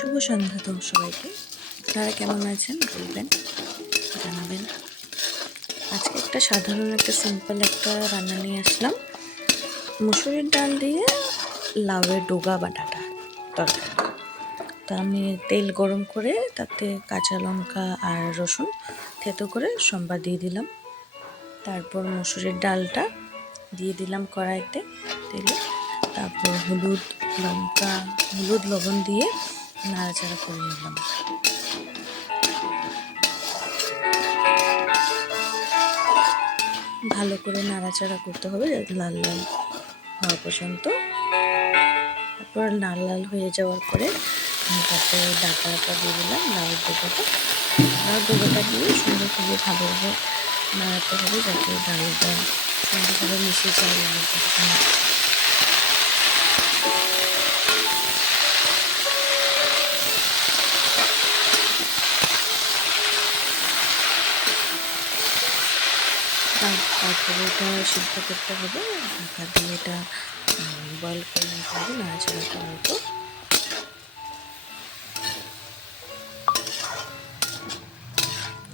শুভ সন্ধ্যা তো সবাইকে। আপনারা কেমন আছেন বলবেন, জানাবেন। আজকে একটা সাধারণ একটা সিম্পল একটা রান্না নিয়ে আসলাম। মুসুরির ডাল দিয়ে লাউয়ের ডোগা বাটাটা তরকারি। তা আমি তেল গরম করে তাতে কাঁচা লঙ্কা আর রসুন থেতো করে সম্বার দিয়ে দিলাম। তারপর মুসুরির ডালটা দিয়ে দিলাম কড়াইতে তেলে। তারপর হলুদ লবণ দিয়ে নাড়াচাড়া করে নিলাম। ভালো করে নাড়াচাড়া করতে হবে লাল লাল হওয়া পর্যন্ত। তারপর লাল লাল হয়ে যাওয়ার পরে আমি তাতে ডাঁটাটা দিয়ে দিলাম, লাউয়ের ডোকাটা দিয়ে সুন্দরভাবে ভালোভাবে নাড়াতে হবে যাতে ডালটা সুন্দরভাবে মিশে যায় লাউয়ের ডোকাটা। তারপরে এটা সিদ্ধ করতে হবে, ঢাকা দিয়ে এটা বয়েল করে নিতে হবে নাড়াচাড়া করার পর।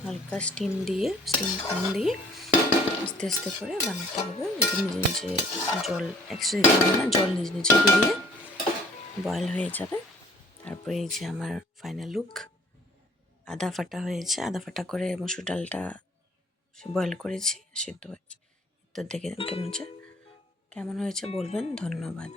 হালকা স্টিম কম দিয়ে আস্তে আস্তে করে বানাতে হবে। এটা নিজে নিজে জল এক্সট্রা দিতে হবে না, জল নিজে নিজে বেরিয়ে বয়েল হয়ে যাবে। তারপরে এই যে আমার ফাইনাল লুক, আধা ফাটা হয়েছে, আধা ফাটা করে মসুর ডালটা বয়েল করেছি, সিদ্ধ হয়েছে। তো দেখে কেমন হয়েছে বলবেন। ধন্যবাদ।